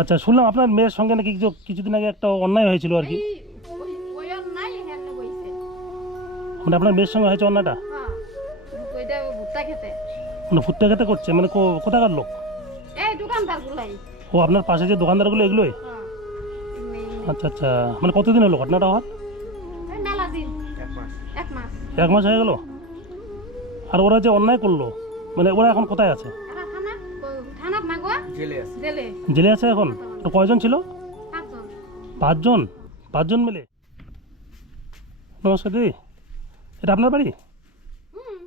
আচ্ছা, শুনলাম আপনার মেয়ের সঙ্গে নাকি কিছুদিন আগে একটা অন্যায় হয়েছিল আর কি। ওই অন্যায় হ্যাঁ হইছে। মানে আপনার মেয়ের সঙ্গে হয়েছে অন্যায়টা? হ্যাঁ, ওইটা ভুট্টা খেতে। মানে ফুটতে খেতে করছে, মানে কোথাকার লোক? এই দোকানদার গুলাই। ও আপনার পাশে যে দোকানদারগুলো এগুলোই? হ্যাঁ, আচ্ছা আচ্ছা, মানে কতদিন হলো ঘটনাটা হওয়ার? এই মেলা দিন। এক মাস। 1 মাস হয়ে গেল? আর ওরা যে অন্যায় করলো, মানে ওরা এখন কোথায় আছে? এরা থানাত না গো? জেলে আছে। জেলে। জেলে আছে এখন? তো কয়জন ছিল? 5 জন। 5 জন? 5 জন মিলে? নমস্কার দিদি, এটা আপনার বাড়ি? হুম,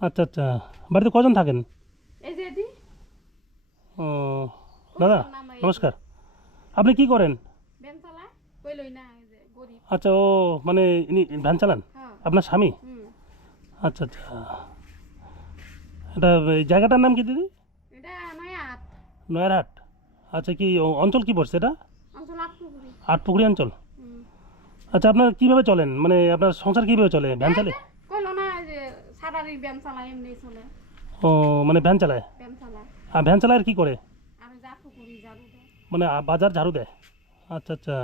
আচ্ছা আচ্ছা, বাড়িতে কজন থাকেন? এই যে এটি। ও দাদা নমস্কার, আপনি কি করেন? ভ্যান চালায়, কইলই না এই যে গরিব। আচ্ছা, ও মানে ইনি ভ্যান চালান? হ্যাঁ। আপনার স্বামী? হুম, আচ্ছা আচ্ছা, এটা এই জায়গাটার নাম কি দিদি? এটা নয়াত। নয়ারহাট? আচ্ছা, কি অঞ্চল কি পড়ছে এটা? অঞ্চল আটপুকুরি। আটপুকুরি অঞ্চল? হুম। আচ্ছা, আপনার কীভাবে চলেন, মানে আপনার সংসার কীভাবে চলে, ভ্যান চালে? কইলো না এই যে সাদারি ভ্যান চালায় এমনি চলে। ও মানে ভ্যান চালায়? ভ্যান চালায়। আর ভ্যান চালায় আর কী করে? আমি যা পুকুরি জানো তো। মানে বাজার ঝাড়ু দেয়? আচ্ছা আচ্ছা,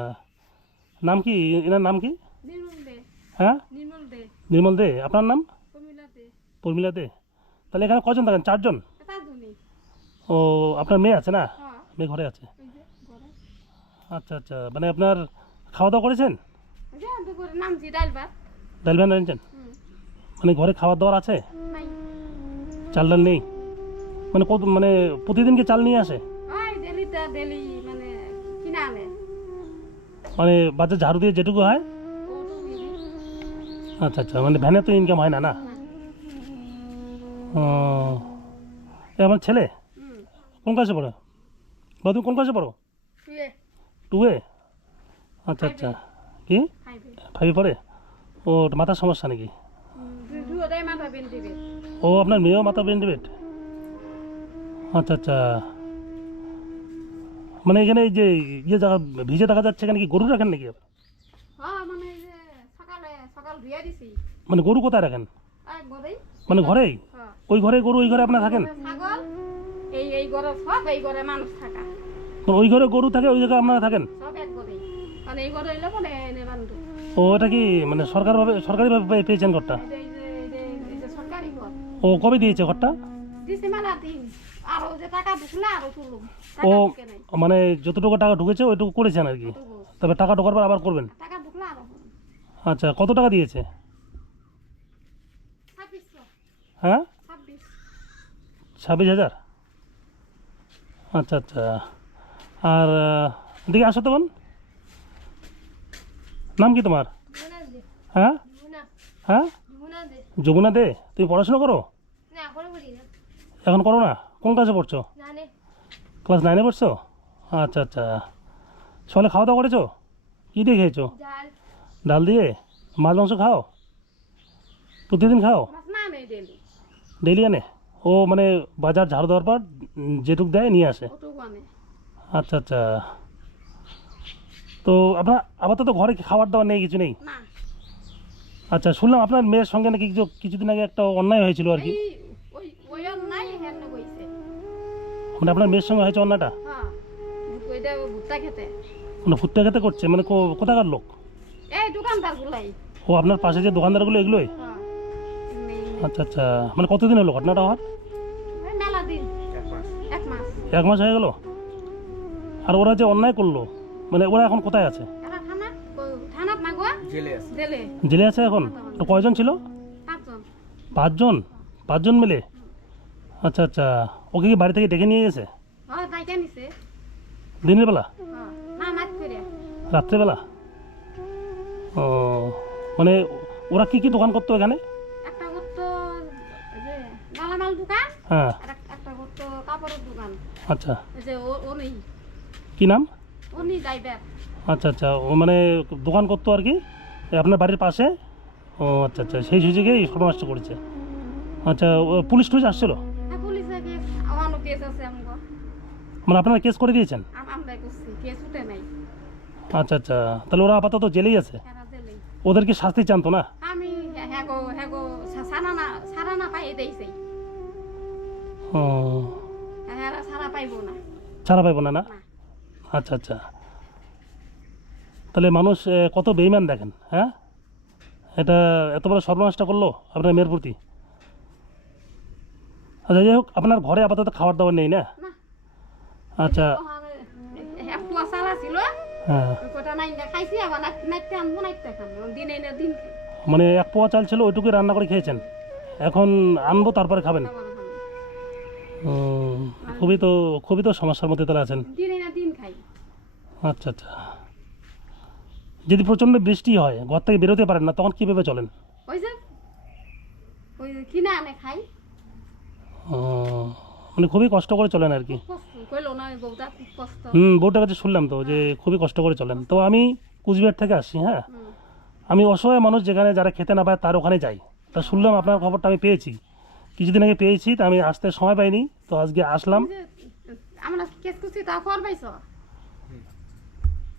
নাম কি এনার নাম কি? নির্মল দে। হ্যাঁ, নির্মল দে। নির্মল দে। আপনার নাম? কমিলা দে। পর্মিলা দে। তাহলে এখানে কজন থাকেন? 4 জন? এটা দুনি। ও আপনার মেয়ে আছে না? হ্যাঁ, মেয়ে ঘরে আছে? ওই যে ঘরে। আচ্ছা আচ্ছা, মানে আপনার খাওয়া দাওয়া করেছেন? ওই যে দুপুরে নামছি ডাল ভাত। ডাল ভাত এনেছেন? হুম। মানে ঘরে খাবার দাবার আছে? নাই। চাল ডাল নেই? মানে মানে প্রতিদিন কি চাল নিয়ে আসে? ওই ডেলিটা ডেলি মানে কিনা আনে। মানে বাজার ঝাড়ু দিয়ে যেটুকু হয়? ওটুকুই। আচ্ছা আচ্ছা, মানে ভ্যানে তো ইনকাম হয় না না? ও, এ আমার ছেলে হুম। কোন ক্লাসে পড়ো? বা তুমি কোন ক্লাসে পড়ো? শুয়ে 2-এ? আচ্ছা আচ্ছা, কি খাইবে। 5-এ পড়ে? ও মাথার সমস্যা নাকি? দুটাই মাথা বেন দিবে। ও আপনার মেয়েও মাথা ব্রেন ডিবেট? আচ্ছা আচ্ছা, মানে এখানে এই যে ইয়ে জায়গা ভিজে দেখা যাচ্ছে, এখানে কি গরু রাখেন নাকি? হ্যাঁ মানে এই যে সকাল ধুয়ে দিছি। মানে গরু কোথায় রাখেন? এক ঘরেই। মানে ঘরেই? হ্যাঁ। ওই ঘরে গরু, ওই ঘরে আপনার থাকেন? ছাগল এই ঘরে সব, এই ঘরে মানুষ থাকা মানে ওই ঘরে গরু থাকে, ওই জায়গায় আপনারা থাকেন? সব এক ঘরেই। মানে এই ঘরে এলো মানে এনে বান্ধব। ও এটা কি মানে সরকারিভাবে পেয়েছেন ঘরটা? এই যে সরকারি ঘর। ও কবে দিয়েছে ঘরটা? দিছি মেলা দিন। আরো যে টাকা ঢুকলে আরো তুলুম। ও টাকা ঢুকে নাই। মানে যতটুকু টাকা ঢুকেছে ওইটুকু করেছেন আর কি, অতটুকু। তবে টাকা ঢোকার পর আবার করবেন? টাকা ঢুকলে আরো করুম। আচ্ছা, কত টাকা দিয়েছে? 2600। হ্যাঁ, 26। 26,000? আচ্ছা আচ্ছা, আর দিকে আসো তখন। নাম কি তোমার? যমুনা দে। হ্যাঁ যমুনা। হ্যাঁ, যমুনা দে। যমুনা দে। তুমি পড়াশোনা করো? না করে বলি না। এখন করো না? কোন ক্লাসে পড়ছো? জানে। ক্লাস 9-এ পড়ছো? আচ্ছা আচ্ছা, সকালে খাওয়া দাওয়া করেছো? কী দিয়ে খেয়েছো? জাল। ডাল দিয়ে? মাছ মাংস খাও? প্রতিদিন খাও? মাছ না নেই ডেলি। ডেলি আনে? ও মানে বাজার ঝাড়ু দেওয়ার পর যেটুক দেয় নিয়ে আসে? ওটুকু আনে। আচ্ছা আচ্ছা, তো আপনার আপাতত ঘরে কি খাবার দাবার নেই, কিছু নেই? না। আচ্ছা, শুনলাম আপনার মেয়ের সঙ্গে নাকি কিছুদিন আগে একটা অন্যায় হয়েছিল আর কি। এই ওই অন্যায় হ্যাঁ হইছে। মানে আপনার মেয়ের সঙ্গে হয়েছে অন্যায়টা? হ্যাঁ, ওইটা ভুট্টা খেতে। মানে ফুটতে খেতে করছে, মানে কোথাকার লোক? এই দোকানদার গুলাই। ও আপনার পাশে যে দোকানদারগুলো এগুলোই? হ্যাঁ, আচ্ছা আচ্ছা, মানে কতদিন হলো ঘটনাটা হওয়ার? এই মেলা দিন। এক মাস। 1 মাস হয়ে গেল? আর ওরা যে অন্যায় করলো, মানে ওরা এখন কোথায় আছে? এরা থানাত না গো? জেলে আছে। জেলে। জেলে আছে এখন? তো কয়জন ছিল? 5 জন। 5 জন? 5 জন মিলে? আচ্ছা আচ্ছা, ওকে কি বাড়ি থেকে ডেকে নিয়ে গেছে? হ্যাঁ, তাইটা নিছে। দিনের বেলা? হ্যাঁ, না মাত করে। রাত্রেবেলা? ও মানে ওরা কি কি দোকান করতো এখানে? একটা করতো এই যে গালামাল দোকান, হ্যাঁ। আর একটা করতো কাপড়ের দোকান। আচ্ছা, এই যে উনি কি নাম? উনি ড্রাইভার। আচ্ছা আচ্ছা, ও মানে দোকান করতো আর কি আপনার বাড়ির পাশে? ও আচ্ছা আচ্ছা, সেই সুযোগেই সর্বনাশ করেছে। আচ্ছা, পুলিশ টুলিশ আসছিলো? হ্যাঁ, পুলিশে কেস আমারও কেস আছে আমগো। মানে আপনারা কেস করে দিয়েছেন? আমরা করছি, কেস উঠে নাই। আচ্ছা আচ্ছা, তাহলে ওরা আপাতত জেলেই আছে? এরা জেলেই। ওদের কি শাস্তি চান তো না? আমি হ্যাগো সারা না পাই এটাইছে। ও এরা সারা পাইবো না। ছাড়া পাইব না? না? না। আচ্ছা আচ্ছা, তাহলে মানুষ কত বেইমান দেখেন, হ্যাঁ, এটা এত বড় সর্বনাশটা করলো আপনার মেয়ের প্রতি। আচ্ছা যাই হোক, আপনার ঘরে আপাতত খাবার দাবার নেই না? না। আচ্ছা, এক পোয়া চালা ছিল, হ্যাঁ, ওটা নাই না খাইছি, আবার নাইতে আনবো, নাইতে খাবো, দিনে না দিন খাই। মানে 1 পোয়া চাল ছিল ওইটুকুই রান্না করে খেয়েছেন, এখন আনবো তারপরে খাবেন। খাবো না খাবো। খুবই তো সমস্যার মধ্যে তারা আছেন। দিনে না দিন খাই। আচ্ছা আচ্ছা, যদি প্রচণ্ড বৃষ্টি হয়, ঘর থেকে বেরোতে পারেন না, তখন কীভাবে চলেন? ওই যে ওই কিনা আনে খাই। ও, মানে খুবই কষ্ট করে চলেন আর কি। কষ্ট কইলো না ওই বউটা, খুব কষ্ট। বউটার কাছে শুনলাম তো যে খুবই কষ্ট করে চলেন। তো আমি কুচবিহার থেকে আসছি, হ্যাঁ, হুম। আমি অসহায় মানুষ, যেখানে যারা খেতে না পায় তার ওখানে যাই। তা শুনলাম আপনার খবরটা আমি পেয়েছি, কিছুদিন আগে পেয়েছি, তা আমি আসতে সময় পাইনি, তো আজকে আসলাম। ওই যে আমরা কেস করছি তা খবর পাইছো?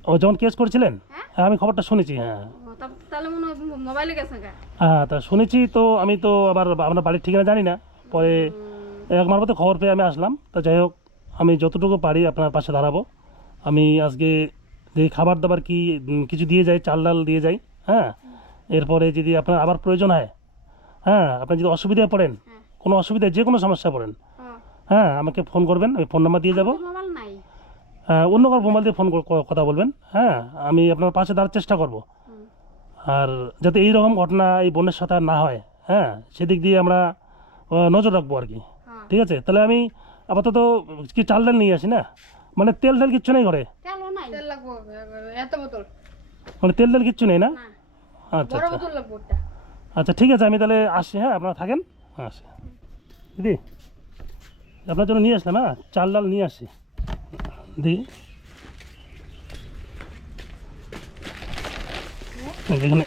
ও যখন কেস করছিলেন, হ্যাঁ? হ্যাঁ আমি খবরটা শুনেছি, হ্যাঁ ও, তাহলে মনে হয় মোবাইলে গেছে গা। হ্যাঁ, তা শুনেছি। তো আমি তো আবার আপনার বাড়ির ঠিকানা জানি না, পরে এক মারফতে খবর পেয়ে আমি আসলাম। তো যাই হোক, আমি যতটুকু পারি আপনার পাশে দাঁড়াবো। আমি আজকে যে খাবার দাবার কি কিছু দিয়ে যাই, চাল ডাল দিয়ে যাই, হ্যাঁ, এরপরে যদি আপনার আবার প্রয়োজন হয়, হ্যাঁ, আপনি যদি অসুবিধায় পড়েন, হ্যাঁ। কোনো অসুবিধায় যে কোনো সমস্যা পড়েন, ও, হ্যাঁ, আমাকে ফোন করবেন, আমি ফোন নাম্বার দিয়ে যাবো। আমার মোবাইল নাই। অন্য কারো মোবাইল দিয়ে ফোন কথা বলবেন, হ্যাঁ, আমি আপনার পাশে দাঁড়ার চেষ্টা করব। হুম। আর যাতে এই রকম ঘটনা এই বোনের সাথে আর না হয়, হ্যাঁ, সেদিক দিয়ে আমরা নজর রাখবো আর কি। হ্যাঁ। ঠিক আছে, তাহলে আমি আপাতত কি চাল ডাল নিয়ে আসি না, মানে তেল ডাল কিচ্ছু নেই ঘরে? তেলও নাই। তেল লাগবো এত বোতল। মানে তেল ডাল কিচ্ছু নেই না? না, আচ্ছা বড় আচ্ছা বোতল লাগবো ওটা। আচ্ছা, ঠিক আছে, আমি তাহলে আসছি, হ্যাঁ, আপনারা থাকেন, আসি। দিদি, আপনার জন্য নিয়ে আসলাম, হ্যাঁ, চাল ডাল নিয়ে আসছি। দিদি, এখানে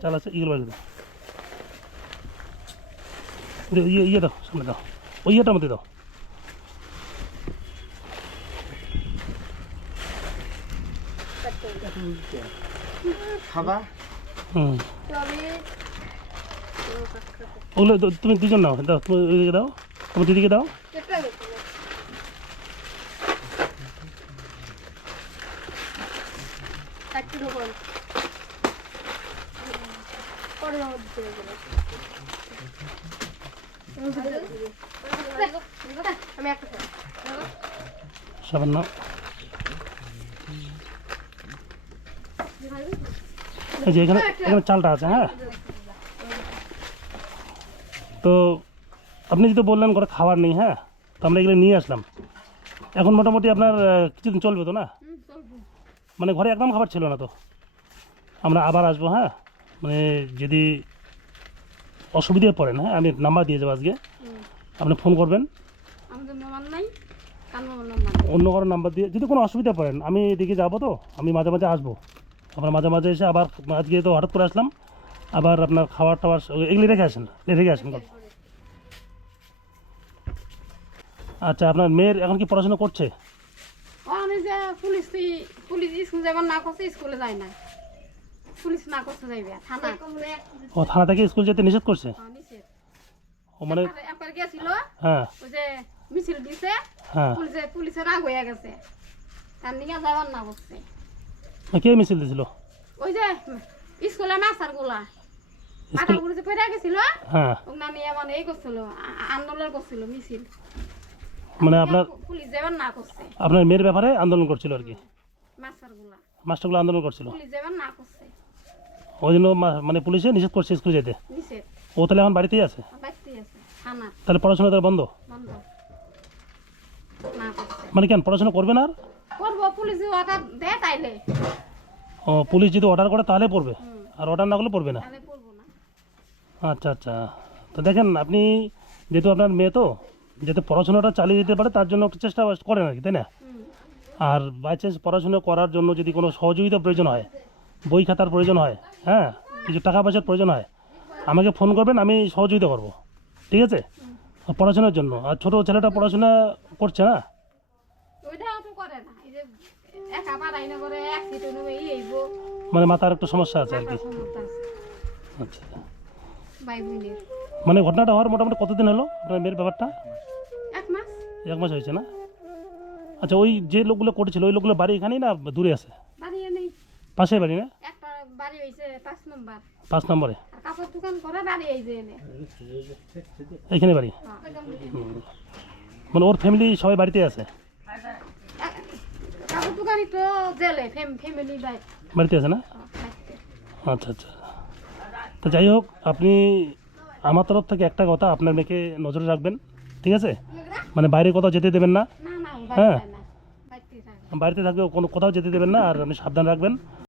চাল আছে, ইগুলো বাড়ি দাও, ইয়ে দাও, সামনে দাও, ওই ইয়েটার মধ্যে দাও। খাবা হুম, ওগুলো তুমি দুজন নাও, দাও, তুমি ওইদিকে দাও, তোমার দিদিকে দাও। আমি একটা সাবান নাও। এই যে এখানে এখানে চালটা আছে, হ্যাঁ। তো আপনি যেহেতু বললেন ঘরে খাবার নেই, হ্যাঁ, তো আমরা এগুলো নিয়ে আসলাম। এখন মোটামুটি আপনার কিছুদিন চলবে তো না? চলবো। মানে ঘরে একদম খাবার ছিল না তো? আমরা আবার আসবো, হ্যাঁ, মানে যদি অসুবিধায় পড়েন, হ্যাঁ, আমি নাম্বার দিয়ে যাবো আজকে, আপনি ফোন করবেন। আমাদের মোবাইল নাই, কার মোবাইল নাম্বার নাই। অন্য কারো নাম্বার দিয়ে যদি কোনো অসুবিধা পড়েন, আমি এদিকে যাবো, তো আমি মাঝে মাঝে আসবো, আপনার মাঝে মাঝে এসে আবার, আজকে তো হঠাৎ করে আসলাম, আবার আপনার খাবার টাবার এগুলি রেখে আসেন, রেখে আসেন। আচ্ছা, আপনার মেয়ের এখন কি পড়াশোনা করছে? ও আমি যে পুলিশ স্কুল যাবার না করছে, স্কুলে যায় না। পুলিশ না করতে যাইবে থানা। ও থানা থেকে স্কুল যেতে নিষেধ করছে? নিষেধ। ও মানে, একবার গেছিল, হ্যাঁ ওই যে মিছিল দিছে, হ্যাঁ, পুলিশে রাগ হয়ে গেছে, তার নিয়ে যাবার না করছে। কে মিছিল দিছিল? ওই যে স্কুলে মাস্টার গুলা মাথা স্কুল, ঘুরে পড়ে গেছিল, হ্যাঁ, ওনা নিয়ে মানে এই করছিল, আন্দোলন করছিল, মিছিল। মানে আপনার পুলিশ যাবার না করছে, আপনার মেয়ের ব্যাপারে আন্দোলন করছিল আর কি, মাস্টার গুলা মাস্টারগুলো আন্দোলন করছিল, পুলিশ যাবার না করছে, ওই জন্য মানে পুলিশে নিষেধ করছে স্কুল যেতে। নিষেধ। ও তাহলে এখন বাড়িতেই আছে? বাড়তে আছে থানা তাহলে পড়াশোনা তার বন্ধ? বন্ধ না করছে। মানে কেন পড়াশোনা করবে না আর? করবো, পুলিশ অর্ডার দেয় তাইলে, ও, পুলিশ যদি অর্ডার করে তাহলে পড়বে, আর অর্ডার না করলে পড়বে না? তাহলে করবো না। আচ্ছা আচ্ছা, তো দেখেন আপনি, যেহেতু আপনার মেয়ে তো যাতে পড়াশোনাটা চালিয়ে যেতে পারে তার জন্য একটু চেষ্টা করেন আর কি, তাই না? আর বাই চান্স পড়াশোনা করার জন্য যদি কোনো সহযোগিতা প্রয়োজন হয়, বই খাতার প্রয়োজন হয়, হ্যাঁ, কিছু টাকা পয়সার প্রয়োজন হয়, আমাকে ফোন করবেন, আমি সহযোগিতা করব, ঠিক আছে, পড়াশোনার জন্য। আর ছোটো ছেলেটা পড়াশোনা করছে না? ওইটাও তো করে না, এই যে একা পারাই না করে, অ্যাক্সিডেন্ট হয়ে এইব, মানে মাথার একটু সমস্যা আছে আর কি। সমস্যা আছে আচ্ছা, ভাই বোনের। মানে ঘটনাটা হওয়ার মোটামুটি কতদিন হলো আপনার মেয়ের ব্যাপারটা? 1 মাস। 1 মাস হয়েছে না? আচ্ছা, ওই যে লোকগুলো করেছিল ওই লোকগুলো বাড়ি এখানেই না দূরে আছে? বাড়ি নেই, পাশে বাড়ি না? একটা বাড়ি হয়েছে 5 নম্বর, 5 নম্বরে আর কাপড় দোকান করে বাড়ি এই যে এনে। এখানে বাড়ি। হ্যাঁ। মানে ওর ফ্যামিলি সবাই বাড়িতে আছে? কাপড় দোকানই তো জেলে ফ্যামিলি বাড়িতে আছে না? আচ্ছা আচ্ছা। তো যাই হোক, আপনি আমার তরফ থেকে একটা কথা, আপনার মেয়েকে নজরে রাখবেন, ঠিক আছে? মানে বাইরে কোথাও যেতে দেবেন না। না না হ্যাঁ। বাড়িতে থাকে না, বাড়িতে থাকে। বাড়িতে থাকবে, কোনো কোথাও যেতে দেবেন না, আর আপনি সাবধান রাখবেন।